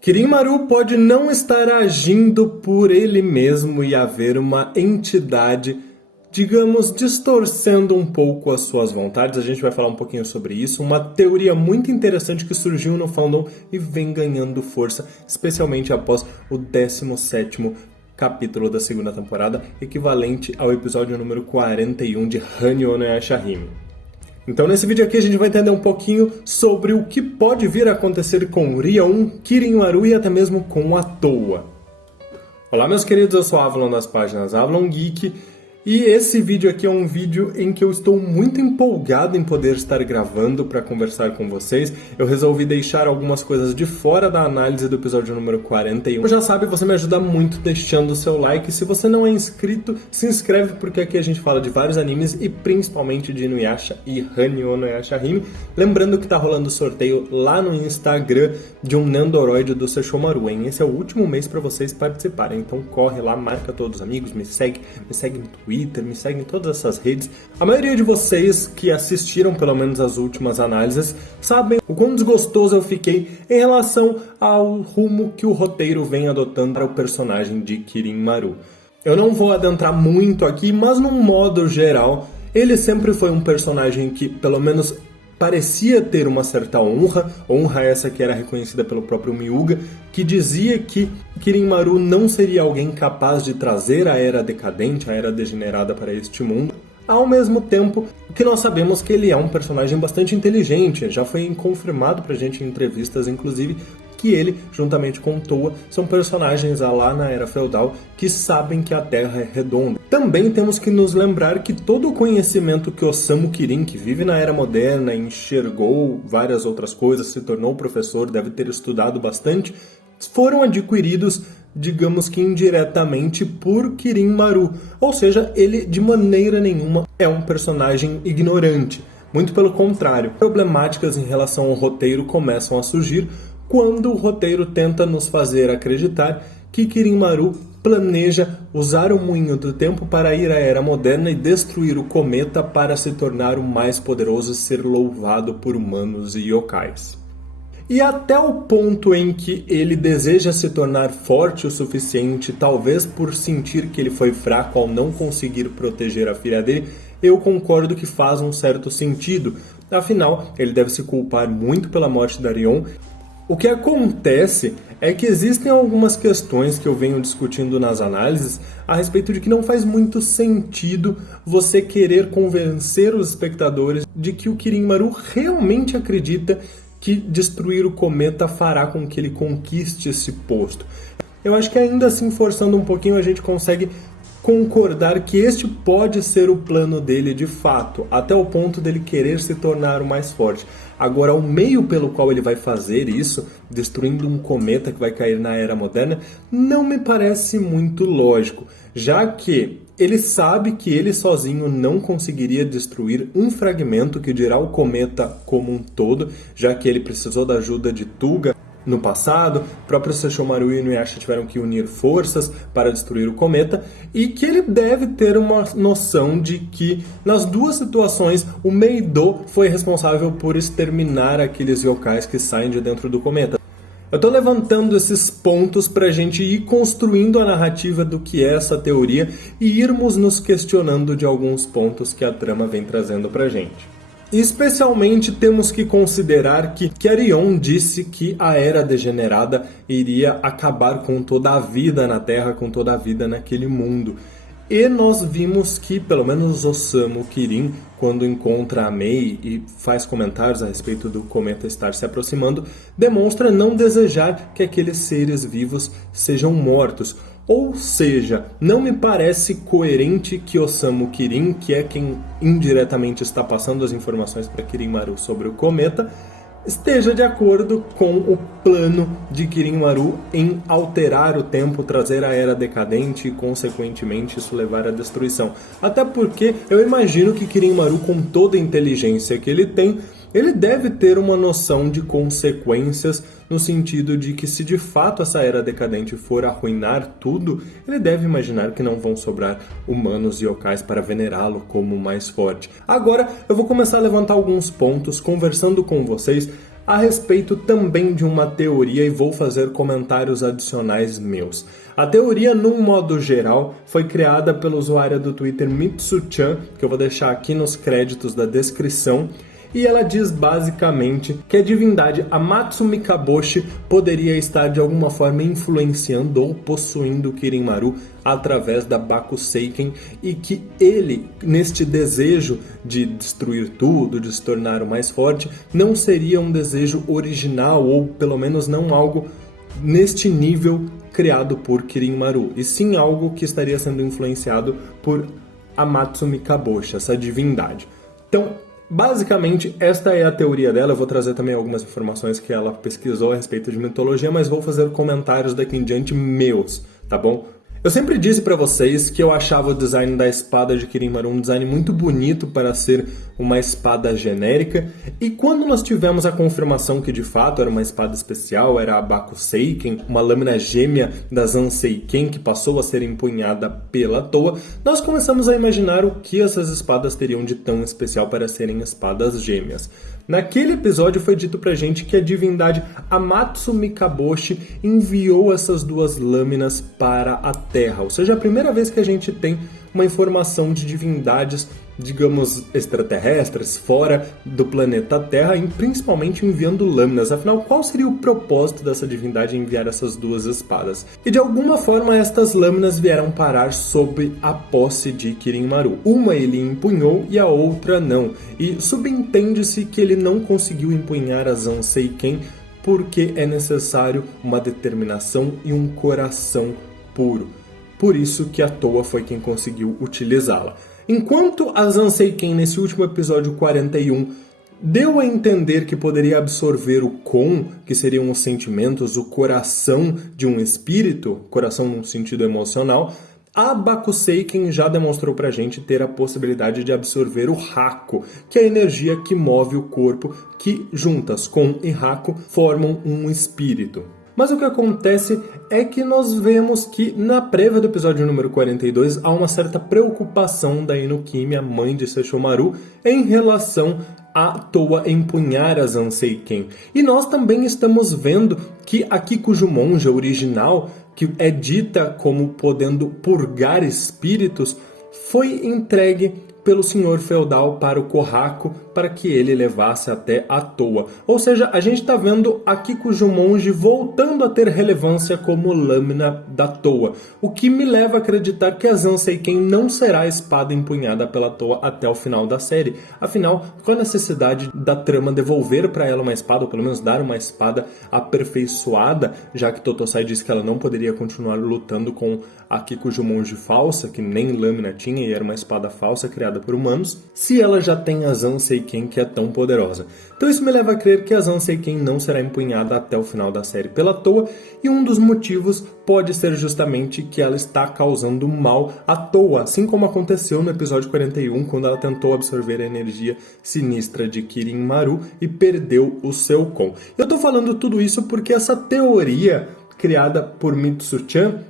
Kirin-Maru pode não estar agindo por ele mesmo e haver uma entidade, digamos, distorcendo um pouco as suas vontades. A gente vai falar um pouquinho sobre isso. Uma teoria muito interessante que surgiu no fandom e vem ganhando força, especialmente após o 17º capítulo da segunda temporada, equivalente ao episódio número 41 de Hanyo no Yashahime. Então nesse vídeo aqui a gente vai entender um pouquinho sobre o que pode vir a acontecer com Rion, Kirin-Maru e até mesmo com a Towa. Olá meus queridos, eu sou Avalon das páginas Avalon Geek e esse vídeo aqui é um vídeo em que eu estou muito empolgado em poder estar gravando para conversar com vocês. Eu resolvi deixar algumas coisas de fora da análise do episódio número 41. Como já sabe, você me ajuda muito deixando o seu like. Se você não é inscrito, se inscreve porque aqui a gente fala de vários animes e principalmente de Inuyasha e Hanyo no Yashahime. Lembrando que tá rolando sorteio lá no Instagram de um Nendoroid do Sesshomaru, hein? Esse é o último mês para vocês participarem, então corre lá, marca todos os amigos, me segue no Twitter, me segue em todas essas redes. A maioria de vocês que assistiram pelo menos as últimas análises sabem o quão desgostoso eu fiquei em relação ao rumo que o roteiro vem adotando para o personagem de Kirin-Maru. Eu não vou adentrar muito aqui, mas num modo geral, ele sempre foi um personagem que, pelo menos, parecia ter uma certa honra essa que era reconhecida pelo próprio Miyuga, que dizia que Kirin-Maru não seria alguém capaz de trazer a era decadente, a era degenerada para este mundo. Ao mesmo tempo que nós sabemos que ele é um personagem bastante inteligente, já foi confirmado pra gente em entrevistas, inclusive, que ele, juntamente com Towa, são personagens lá na Era Feudal que sabem que a Terra é redonda. Também temos que nos lembrar que todo o conhecimento que Osamu Kirin, que vive na Era Moderna, enxergou várias outras coisas, se tornou professor, deve ter estudado bastante, foram adquiridos, digamos que indiretamente, por Kirin-Maru. Ou seja, ele de maneira nenhuma é um personagem ignorante. Muito pelo contrário, problemáticas em relação ao roteiro começam a surgir quando o roteiro tenta nos fazer acreditar que Kirin-Maru planeja usar o moinho do tempo para ir à Era Moderna e destruir o cometa para se tornar o mais poderoso e ser louvado por humanos e yokais. E até o ponto em que ele deseja se tornar forte o suficiente, talvez por sentir que ele foi fraco ao não conseguir proteger a filha dele, eu concordo que faz um certo sentido. Afinal, ele deve se culpar muito pela morte da Rion. O que acontece é que existem algumas questões que eu venho discutindo nas análises a respeito de que não faz muito sentido você querer convencer os espectadores de que o Kirin-Maru realmente acredita que destruir o cometa fará com que ele conquiste esse posto. Eu acho que ainda assim, forçando um pouquinho, a gente consegue concordar que este pode ser o plano dele de fato, até o ponto dele querer se tornar o mais forte. Agora, o meio pelo qual ele vai fazer isso, destruindo um cometa que vai cair na Era Moderna, não me parece muito lógico, já que ele sabe que ele sozinho não conseguiria destruir um fragmento, que dirá o cometa como um todo, já que ele precisou da ajuda de Tuga no passado, o próprio Sesshomaru e Inuyasha tiveram que unir forças para destruir o cometa, e que ele deve ter uma noção de que, nas duas situações, o Meido foi responsável por exterminar aqueles yokais que saem de dentro do cometa. Eu estou levantando esses pontos para a gente ir construindo a narrativa do que é essa teoria e irmos nos questionando de alguns pontos que a trama vem trazendo para a gente. Especialmente temos que considerar que Rion disse que a Era Degenerada iria acabar com toda a vida na Terra, com toda a vida naquele mundo. E nós vimos que, pelo menos Osamu Kirin, quando encontra a Mei e faz comentários a respeito do cometa estar se aproximando, demonstra não desejar que aqueles seres vivos sejam mortos. Ou seja, não me parece coerente que Osamu Kirin, que é quem indiretamente está passando as informações para Kirin-Maru sobre o cometa, esteja de acordo com o plano de Kirin-Maru em alterar o tempo, trazer a era decadente e, consequentemente, isso levar à destruição. Até porque eu imagino que Kirin-Maru, com toda a inteligência que ele tem, ele deve ter uma noção de consequências, no sentido de que, se de fato essa era decadente for arruinar tudo, ele deve imaginar que não vão sobrar humanos e yokais para venerá-lo como o mais forte. Agora eu vou começar a levantar alguns pontos, conversando com vocês, a respeito também de uma teoria e vou fazer comentários adicionais meus. A teoria, num modo geral, foi criada pela usuária do Twitter Mitsu-chan, que eu vou deixar aqui nos créditos da descrição, e ela diz basicamente que a divindade Amatsu Mikaboshi poderia estar de alguma forma influenciando ou possuindo Kirin Maru através da Bakuseiken e que ele, neste desejo de destruir tudo, de se tornar o mais forte, não seria um desejo original ou pelo menos não algo neste nível criado por Kirin Maru, e sim algo que estaria sendo influenciado por Amatsu Mikaboshi, essa divindade. Então, basicamente, esta é a teoria dela. Eu vou trazer também algumas informações que ela pesquisou a respeito de mitologia, mas vou fazer comentários daqui em diante meus, tá bom? Eu sempre disse pra vocês que eu achava o design da espada de Kirin Maru um design muito bonito para ser uma espada genérica, e quando nós tivemos a confirmação que de fato era uma espada especial, era a Bakuseiken, uma lâmina gêmea da Zanseiken que passou a ser empunhada pela Towa, nós começamos a imaginar o que essas espadas teriam de tão especial para serem espadas gêmeas. Naquele episódio foi dito pra gente que a divindade Amatsu Mikaboshi enviou essas duas lâminas para a Terra, ou seja, a primeira vez que a gente tem uma informação de divindades, digamos, extraterrestres, fora do planeta Terra, e principalmente enviando lâminas. Afinal, qual seria o propósito dessa divindade enviar essas duas espadas? E de alguma forma estas lâminas vieram parar sob a posse de Kirin Maru. Uma ele empunhou e a outra não. E subentende-se que ele não conseguiu empunhar a Zanseiken porque é necessário uma determinação e um coração puro. Por isso que a Towa foi quem conseguiu utilizá-la. Enquanto a Zanseiken, nesse último episódio 41, deu a entender que poderia absorver o Kon, que seriam os sentimentos, o coração de um espírito, coração num sentido emocional, a Bakuseiken já demonstrou pra gente ter a possibilidade de absorver o Hako, que é a energia que move o corpo, que juntas, Kon e Hako, formam um espírito. Mas o que acontece é que nós vemos que na prévia do episódio número 42 há uma certa preocupação da Inukimi, a mãe de Sesshomaru, em relação a Towa empunhar a Zanseiken. E nós também estamos vendo que a Kikujumonja original, que é dita como podendo purgar espíritos, foi entregue pelo senhor feudal para o Kohaku para que ele levasse até a Towa. Ou seja, a gente está vendo a Kikujumonji voltando a ter relevância como lâmina da Towa, o que me leva a acreditar que a Zanseiken não será a espada empunhada pela Towa até o final da série. Afinal, qual a necessidade da trama devolver para ela uma espada, ou pelo menos dar uma espada aperfeiçoada, já que Totosai disse que ela não poderia continuar lutando com a Kikujumonji falsa, que nem lâmina tinha e era uma espada falsa criada por humanos, se ela já tem a Zanseiken que é tão poderosa. Então isso me leva a crer que a Zanseiken não será empunhada até o final da série pela Towa, e um dos motivos pode ser justamente que ela está causando mal à Towa, assim como aconteceu no episódio 41, quando ela tentou absorver a energia sinistra de Kirin Maru e perdeu o seu Kon. Eu tô falando tudo isso porque essa teoria criada por Mitsu-chan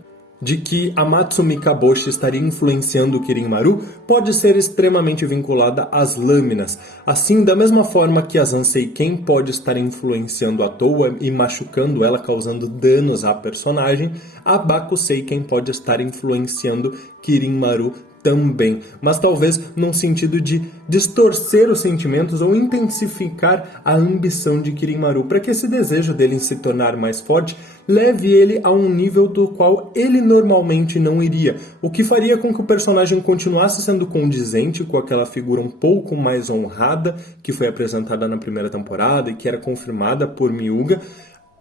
de que Amatsu Mikaboshi estaria influenciando o Kirin Maru pode ser extremamente vinculada às lâminas. Assim, da mesma forma que a Zanseiken pode estar influenciando a Towa e machucando ela, causando danos à personagem, a Bakuseiken pode estar influenciando Kirin Maru também, mas talvez num sentido de distorcer os sentimentos ou intensificar a ambição de Kirin Maru, para que esse desejo dele em se tornar mais forte leve ele a um nível do qual ele normalmente não iria, o que faria com que o personagem continuasse sendo condizente com aquela figura um pouco mais honrada que foi apresentada na primeira temporada e que era confirmada por Myuga,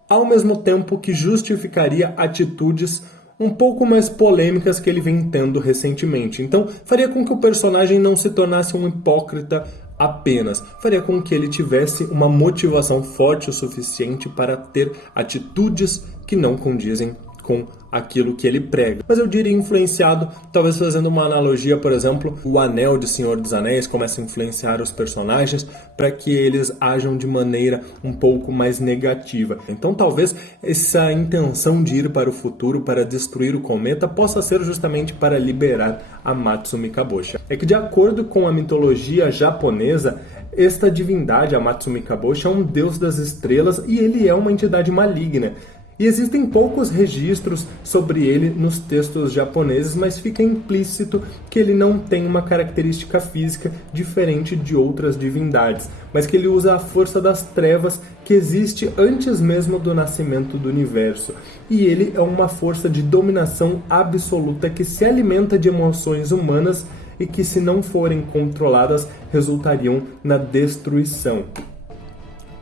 ao mesmo tempo que justificaria atitudes um pouco mais polêmicas que ele vem tendo recentemente. Então, faria com que o personagem não se tornasse um hipócrita apenas. Faria com que ele tivesse uma motivação forte o suficiente para ter atitudes que não condizem com aquilo que ele prega. Mas eu diria influenciado, talvez fazendo uma analogia, por exemplo, o anel de Senhor dos Anéis começa a influenciar os personagens para que eles ajam de maneira um pouco mais negativa. Então talvez essa intenção de ir para o futuro, para destruir o cometa, possa ser justamente para liberar Amatsu Mikaboshi. É que de acordo com a mitologia japonesa, esta divindade, Amatsu Mikaboshi, é um deus das estrelas e ele é uma entidade maligna. E existem poucos registros sobre ele nos textos japoneses, mas fica implícito que ele não tem uma característica física diferente de outras divindades, mas que ele usa a força das trevas que existe antes mesmo do nascimento do universo. E ele é uma força de dominação absoluta que se alimenta de emoções humanas e que, se não forem controladas, resultariam na destruição.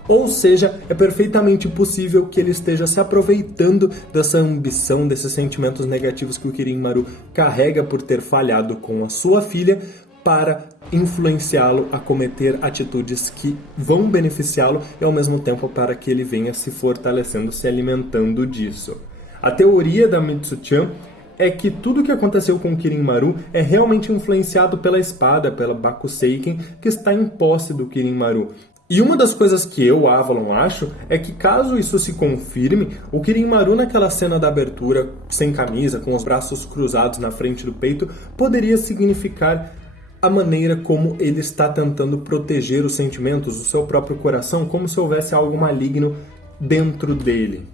Ou seja, é perfeitamente possível que ele esteja se aproveitando dessa ambição, desses sentimentos negativos que o Kirin Maru carrega por ter falhado com a sua filha para influenciá-lo a cometer atitudes que vão beneficiá-lo e ao mesmo tempo para que ele venha se fortalecendo, se alimentando disso. A teoria da Mitsu-chan é que tudo o que aconteceu com o Kirin Maru é realmente influenciado pela espada, pela Bakuseiken, que está em posse do Kirin Maru. E uma das coisas que eu, Avalon, acho é que, caso isso se confirme, o Kirin Maru naquela cena da abertura, sem camisa, com os braços cruzados na frente do peito, poderia significar a maneira como ele está tentando proteger os sentimentos, o seu próprio coração, como se houvesse algo maligno dentro dele.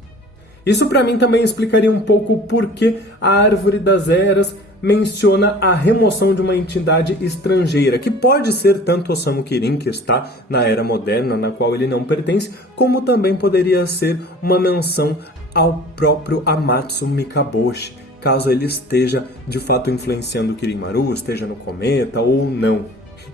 Isso para mim também explicaria um pouco o porquê a Árvore das Eras menciona a remoção de uma entidade estrangeira, que pode ser tanto Osamu Kirin, que está na Era Moderna, na qual ele não pertence, como também poderia ser uma menção ao próprio Amatsu Mikaboshi, caso ele esteja de fato influenciando o Kirin Maru, esteja no cometa ou não.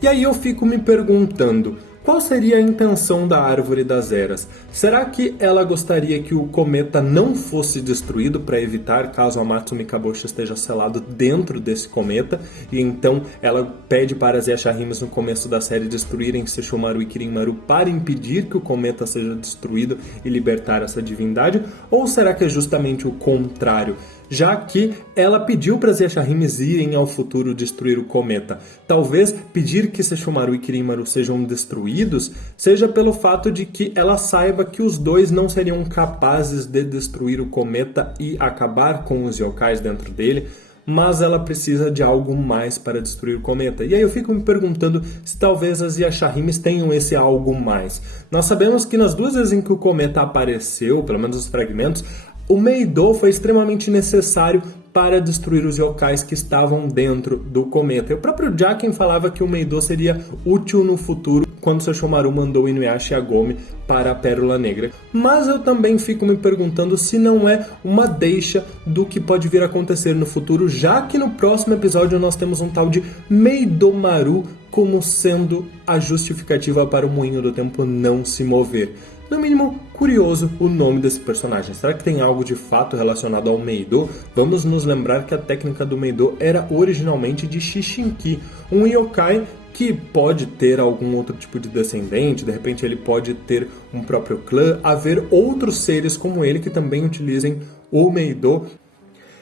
E aí eu fico me perguntando, qual seria a intenção da Árvore das Eras? Será que ela gostaria que o cometa não fosse destruído para evitar caso Amatsu Mikaboshi esteja selado dentro desse cometa? E então ela pede para as Yashahimes no começo da série destruírem Sesshomaru e Kirin Maru para impedir que o cometa seja destruído e libertar essa divindade? Ou será que é justamente o contrário? Já que ela pediu para as Yashahimes irem ao futuro destruir o cometa. Talvez pedir que Sesshomaru e Kirin Maru sejam destruídos seja pelo fato de que ela saiba que os dois não seriam capazes de destruir o cometa e acabar com os yokais dentro dele, mas ela precisa de algo mais para destruir o cometa. E aí eu fico me perguntando se talvez as Yashahimes tenham esse algo mais. Nós sabemos que nas duas vezes em que o cometa apareceu, pelo menos os fragmentos, o Meido foi extremamente necessário para destruir os yokais que estavam dentro do cometa. E o próprio Jaken falava que o Meido seria útil no futuro quando Sesshomaru mandou Inuyasha Yagome para a Pérola Negra. Mas eu também fico me perguntando se não é uma deixa do que pode vir a acontecer no futuro, já que no próximo episódio nós temos um tal de Meidomaru como sendo a justificativa para o Moinho do Tempo não se mover. No mínimo, curioso o nome desse personagem. Será que tem algo de fato relacionado ao Meido? Vamos nos lembrar que a técnica do Meido era originalmente de Shishinki, um yokai que pode ter algum outro tipo de descendente, de repente ele pode ter um próprio clã, haver outros seres como ele que também utilizem o Meido.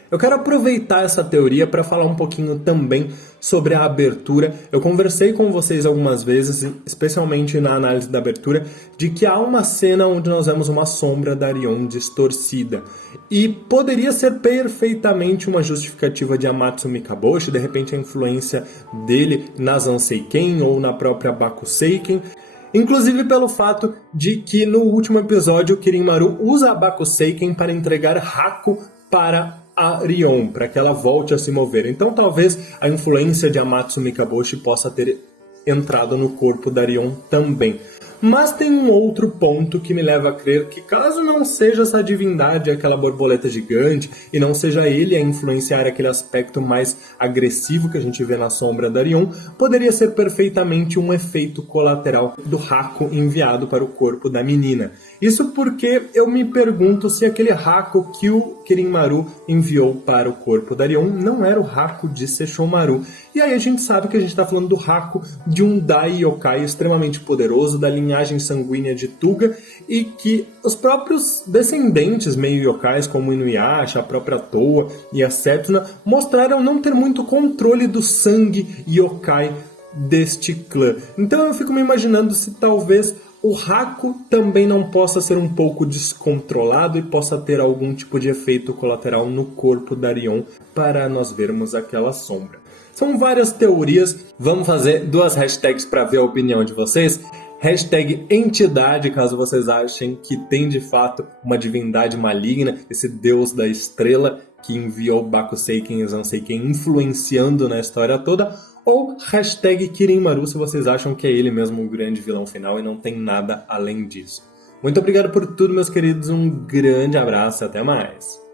Eu quero aproveitar essa teoria para falar um pouquinho também sobre a abertura. Eu conversei com vocês algumas vezes, especialmente na análise da abertura, de que há uma cena onde nós vemos uma sombra da Rion distorcida. E poderia ser perfeitamente uma justificativa de Amatsu Mikaboshi, de repente a influência dele na Zanseiken ou na própria Bakuseiken. Inclusive pelo fato de que no último episódio o Kirin Maru usa a Bakuseiken para entregar Haku para a Rion, para que ela volte a se mover. Então talvez a influência de Amatsu Mikaboshi possa ter entrado no corpo da Rion também. Mas tem um outro ponto que me leva a crer que, caso não seja essa divindade, aquela borboleta gigante, e não seja ele a influenciar aquele aspecto mais agressivo que a gente vê na sombra da Rion, poderia ser perfeitamente um efeito colateral do Haku enviado para o corpo da menina. Isso porque eu me pergunto se aquele Haku que o Kirin Maru enviou para o corpo da Rion não era o Haku de Sesshomaru. E aí a gente sabe que a gente está falando do Haku, de um Dai Yokai extremamente poderoso, da linhagem sanguínea de Tuga, e que os próprios descendentes meio yokais, como Inuyasha, a própria Toa e a Setsuna, mostraram não ter muito controle do sangue yokai deste clã. Então eu fico me imaginando se talvez o Haku também não possa ser um pouco descontrolado e possa ter algum tipo de efeito colateral no corpo da Rion para nós vermos aquela sombra. São várias teorias, vamos fazer 2 hashtags para ver a opinião de vocês. Hashtag entidade, caso vocês achem que tem de fato uma divindade maligna, esse deus da estrela que enviou Bakuseiken e Zanseiken influenciando na história toda. Ou hashtag Kirinmaru, se vocês acham que é ele mesmo o grande vilão final e não tem nada além disso. Muito obrigado por tudo, meus queridos. Um grande abraço e até mais.